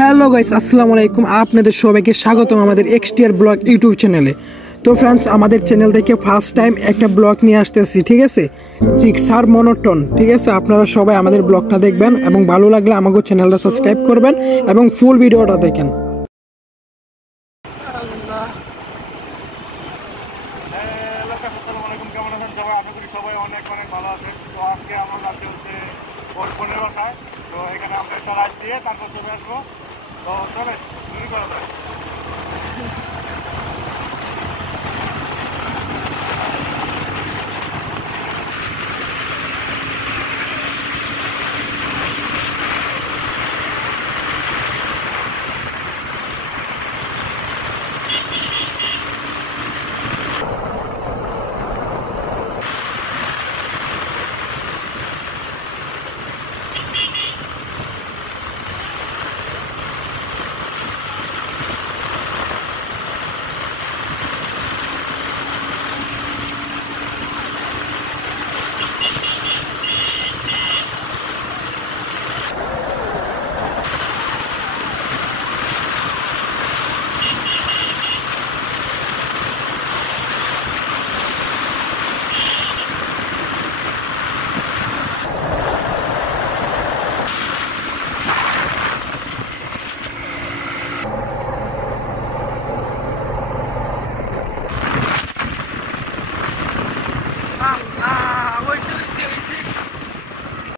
Hello guys, আসসালামু আলাইকুম। আপনাদের সবাইকে স্বাগতম আমাদের এক্সটিআর ব্লগ ইউটিউব চ্যানেলে। তো ফ্রেন্ডস, আমাদের চ্যানেল থেকে ফার্স্ট টাইম একটা ব্লগ নিয়ে আসতেছি, ঠিক আছে? জিক্সার মনোটন, ঠিক আছে? আপনারা সবাই আমাদের ব্লগটা দেখবেন এবং ভালো লাগলে আমাকে চ্যানেলটা সাবস্ক্রাইব করবেন এবং ফুল ভিডিওটা দেখেন। সবাই অনেক অনেক ভালো আছেন। তো আজকে আমার কাছে হচ্ছে ওর বোনের বাসায়। তো এখানে আমরা একটা রাত দিয়ে তারপর চলে আসবো। তো চলে শুরু করা যায়।